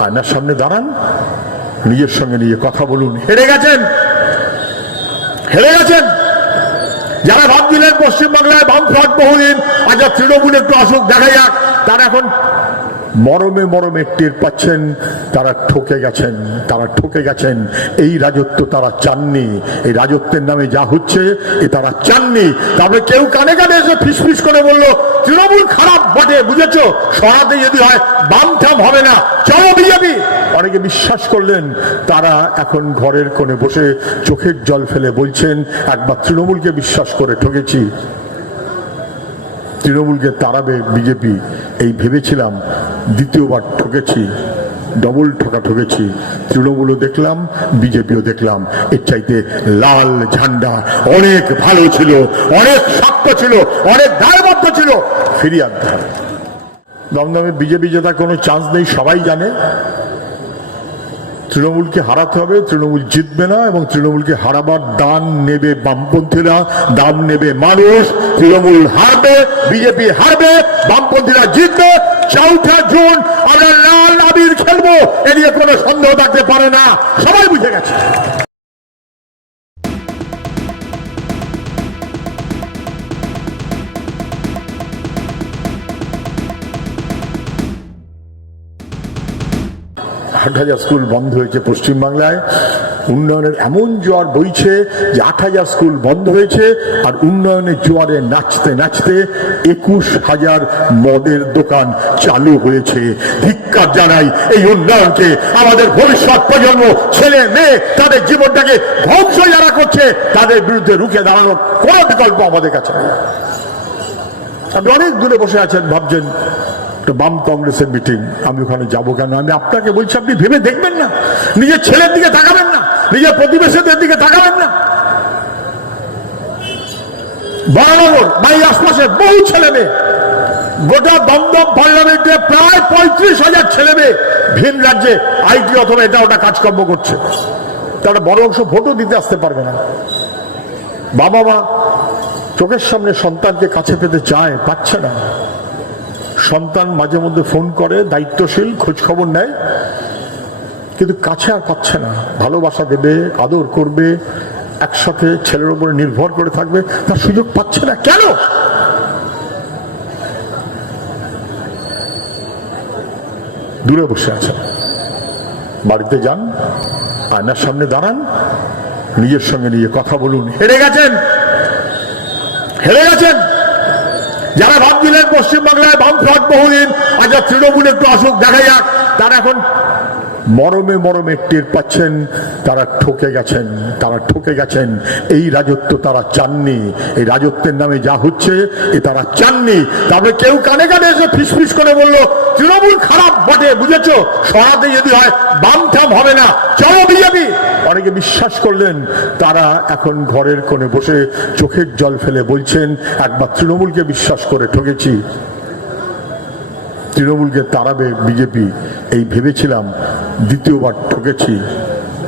আয়নার সামনে দাঁড়ান। নিজের সঙ্গে নিয়ে কথা বলুন। হেরে গেছেন। হেরে গেছেন। যারা ভাবছিলেন পশ্চিমবাংলায় বামফ্রন্ট বহুদিন আচ্ছা তৃণমূল একটু আসুক, দেখা যাক। তারা এখন মরমে মরমে টের পাচ্ছেন, তারা ঠকে গেছেন, তারা ঠকে গেছেন। এই রাজত্ব তারা চাননি। এই রাজত্বের নামে যা হচ্ছে, এ তারা চাননি। তারপরে কেউ কানে কানে এসে ফিসফিস করে বলল, তৃণমূল খারাপ বটে, বুঝেছ? সরাতে যদি হয় বাম ঠাম হবে না। চলো বিজেপি। অনেকে বিশ্বাস করলেন, তারা এখন ঘরের কোণে বসে চোখের জল ফেলে বলছেন, একবার তৃণমূলকে বিশ্বাস করে ঠকেছি। তৃণমূলকে তাড়াবে বিজেপি, এই ভেবেছিলাম। দ্বিতীয়বার ঠকেছি ডবল ঠকা ঠকেছি। তৃণমূলও দেখলাম, বিজেপিও দেখলাম। এর চাইতে লাল ঝান্ডা অনেক ভালো ছিল, অনেক শক্ত ছিল, অনেক দায়বদ্ধ ছিল। ফিরিয়ে আনতে হবে। দমদমে বিজেপি জেতার কোনো চান্স নেই, সবাই জানে। তৃণমূলকে হারাতে হবে, তৃণমূল জিতবে না এবং তৃণমূলকে হারাবার দান নেবে বামপন্থীরা, দান নেবে মানুষ, তৃণমূল হারবে বিজেপি হারবে, বামপন্থীরা জিতবে, চৌঠা জুন, আমরা লাল আবির খেলব, এ নিয়ে কোনো সন্দেহ থাকতে পারে না, সবাই বুঝে গেছে। আট হাজার স্কুল বন্ধ হয়েছে পশ্চিমবাংলায়। উন্নয়নের এমন জোয়ার বইছে যে আট হাজার স্কুল বন্ধ হয়েছে আর উন্নয়নের জোয়ারে নাচতে নাচতে একুশ হাজার মদের দোকান চালু হয়েছে। ধিক্কার জানাই এই উন্নয়নকে। আমাদের ভবিষ্যৎ প্রজন্ম, ছেলে, মেয়ে, তাদের জীবনটাকে ধ্বংস যারা করছে, তাদের বিরুদ্ধে রুখে দাঁড়ানোর কোনো বিকল্প আমাদের কাছে আপনি অনেক দূরে বসে আছেন, ভাবছেন একটা বাম কংগ্রেসের মিটিং, আমি ওখানে যাব কেন? আমি আপনাকে বলছি, আপনি ভেবে দেখবেন না। নিজের ছেলের দিকে তাকাবেন না। নিজের প্রতিবেশীদের দিকে তাকাবেন না। বরানগর বাই আশপাশে বহু ছেলে মেয়ে। গোটা দমদম পার্লামেন্টে প্রায় পঁয়ত্রিশ হাজার ছেলে মেয়ে ভিন রাজ্যে আইটি অথবা এটা ওটা কাজকর্ম করছে। তারা বড় অংশ ভোটও দিতে আসতে পারবে না। বাবা মা চোখের সামনে সন্তানকে কাছে পেতে চায়, পাচ্ছে না। সন্তান মাঝে মধ্যে ফোন করে, দায়িত্বশীল খোঁজ খবর নেয়, কিন্তু কাছে আর পাচ্ছে না। ভালোবাসা দেবে, আদর করবে, একসাথে ছেলের উপরে নির্ভর করে থাকবে, তার সুযোগ পাচ্ছে না। কেন? দূরে বসে আছেন। বাড়িতে যান, আয়নার সামনে দাঁড়ান, নিজের সঙ্গে নিয়ে কথা বলুন। হেরে গেছেন! হেরে গেছেন! যারা ভাবছিলেন পশ্চিমবাংলায় বামফ্রন্ট বহুদিন আচ্ছা তৃণমূল একটু আসুক দেখা যাক। তারা এখন মরমে মরমে টের পাচ্ছেন, তারা ঠকে গেছেন, তারা ঠকে গেছেন। এই রাজত্ব তারা চাননি। এই রাজত্বের নামে যা হচ্ছে, এ তারা চাননি। তারপরে কেউ কানে কানে এসে ফিসফিস করে বলল, তৃণমূল খারাপ বটে, বুঝেছ? সরাতে যদি হয় বাম ঠাম হবে না। চলো বিজেপি। অনেকে বিশ্বাস করলেন, তারা এখন ঘরের কোণে বসে চোখের জল ফেলে বলছেন, একবার তৃণমূলকে বিশ্বাস করে ঠকেছি। তৃণমূলকে তাড়াবে বিজেপি, এই ভেবেছিলাম দ্বিতীয়বার ঠকেছি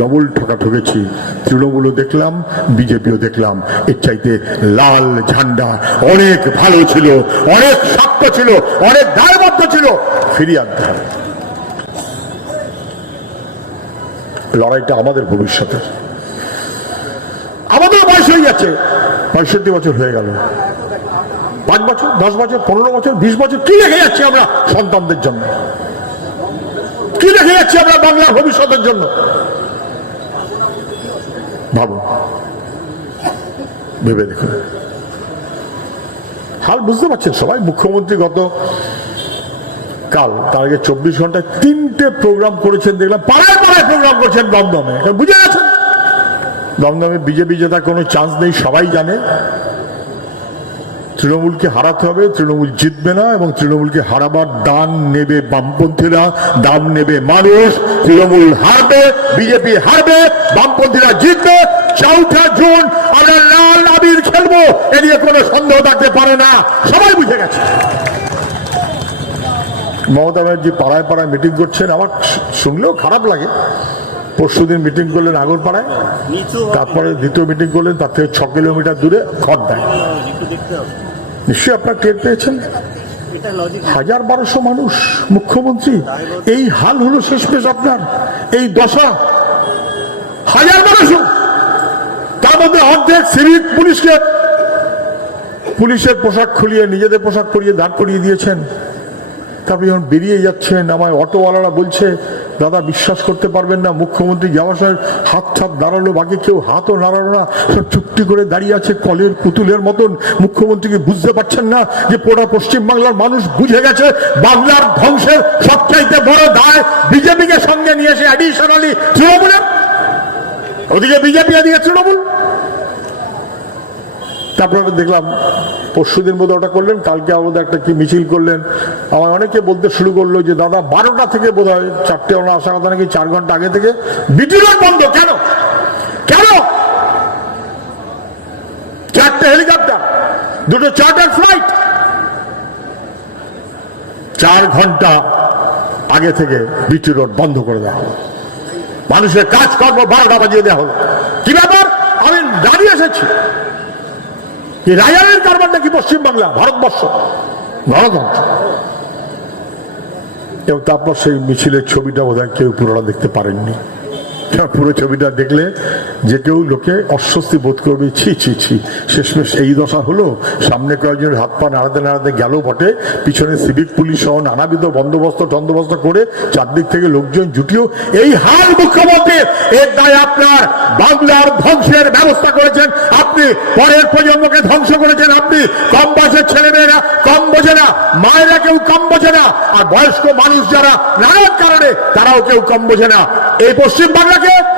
ডবল ঠকা ঠকেছি। তৃণমূলও দেখলাম, বিজেপিও দেখলাম। এর চাইতে লাল ঝান্ডা অনেক ভালো ছিল, অনেক শক্ত ছিল, অনেক দায়বদ্ধ ছিল। ফিরিয়ার হবে লড়াইটা আমাদের ভবিষ্যতের। আমাদের বয়স হয়ে যাচ্ছে পঁয়ষট্টি বছর হয়ে গেল। পাঁচ বছর, দশ বছর, পনেরো বছর, বিশ বছর, কি রেখে যাচ্ছি আমরা সন্তানদের জন্য? কি রেখে যাচ্ছি আমরা বাংলার ভবিষ্যতের জন্য? ভাবুন। ভেবে দেখুন। হাল বুঝতে পারছেন সবাই? মুখ্যমন্ত্রী গত কাল, তার আগে চব্বিশ ঘন্টায় তিনটে প্রোগ্রাম করেছেন, দেখলাম পাড়ায় পাড়ায় প্রোগ্রাম করেছেন দমদমে। বুঝে গেছেন? দমদমে বিজেপি জেতার কোনো চান্স নেই, সবাই জানে। তৃণমূলকে হারাতে হবে তৃণমূল জিতবে না এবং তৃণমূলকে হারাবার দান নেবে বামপন্থীরা দান নেবে মানুষ তৃণমূল হারবে বিজেপি হারবে বামপন্থীরা জিতবে চৌঠা জুন আমরা লাল আবির খেলব এ নিয়ে কোনো সন্দেহ থাকতে পারে না সবাই বুঝে গেছে। মমতা ব্যানার্জি পাড়ায় পাড়ায় মিটিং করছেন আমার শুনলেও খারাপ লাগে। পরশুদিন মিটিং করলেন আগরপাড়ায় তারপরে দ্বিতীয় মিটিং করলেন তার থেকে ছ কিলোমিটার দূরে খড় দেয় নিশ্চয়ই আপনার টের পেয়েছেন? হাজার বারোশো মানুষ, মুখ্যমন্ত্রী, এই হাল হলো শেষ শেষমেশ আপনার, এই দশা। হাজার বারোশো! তার মধ্যে অর্ধেক সিভিক পুলিশকে পুলিশের পোশাক খুলিয়ে, নিজেদের পোশাক পরিয়ে দাঁড় করিয়ে দিয়েছেন। তারপরে যখন বেরিয়ে যাচ্ছেন আমার অটোওয়ালারা বলছে দাদা বিশ্বাস করতে পারবেন না, মুখ্যমন্ত্রী যাওয়ার সময় হাত ছাপ দাঁড়াল, বাকি কেউ হাতও নাড়ালো না। চুক্তি করে দাঁড়িয়ে আছে কলের পুতুলের মতন। মুখ্যমন্ত্রীকে বুঝতে পারছেন না যে পোড়া পশ্চিমবাংলার মানুষ বুঝে গেছে বাংলার ধ্বংসের সবচাইতে বড় দায় বিজেপিকে সঙ্গে নিয়ে এসে অ্যাডিশনালি তৃণমূলের? ওদিকে বিজেপি এদিকে তৃণমূল? তারপর দেখলাম, পরশুদিন বোধ ওটা করলেন, কালকে আমাদের একটা কি মিছিল করলেন। আমার অনেকে বলতে শুরু করল যে, দাদা, বারোটা থেকে বোধ হয় চারটে ওনার আসার কথা নাকি, চার ঘণ্টা আগে থেকে বিটি রোড বন্ধ, কেন? কেন? চারটে হেলিকপ্টার, দুটো চার্টার ফ্লাইট। চার ঘণ্টা আগে থেকে বিটি রোড বন্ধ করে দেওয়া হলো। মানুষের কাজকর্ম বারোটা বাজিয়ে দেওয়া হলো। কি ব্যাপার আমি দাঁড়িয়ে এসেছি এই রাজারের কারবার নাকি পশ্চিমবাংলা? ভারতবর্ষ। গণতন্ত্র। এবং তারপর সেই মিছিলের ছবিটা বোধ কেউ পুরোটা দেখতে পারেননি। পুরো ছবিটা দেখলে যে কেউ লোকে অস্বস্তি বোধ করবে, ছি ছি ছি। শেষমেশ এই দশা হলো, সামনে কয়েকজনের হাত পা নাড়াতে নাড়াতে গেল বটে। পিছনে সিভিক, পুলিশ সহ নানাবিধ বন্দোবস্ত বন্দোবস্ত করে চারদিক থেকে লোকজন জুটিও। এই হাল মুখ্যমন্ত্রী, এর দায় আপনার। বাংলার ধ্বংসের ব্যবস্থা করেছেন আপনি। পরের প্রজন্মকে ধ্বংস করেছেন আপনি। কম বয়সের ছেলেমেয়েরা কম বোঝে না, মায়েরা কেউ কম বোঝে না, আর বয়স্ক মানুষ যারা, নানান কারণে তারাও কেউ কম বোঝে না। এই পশ্চিম বাংলাকে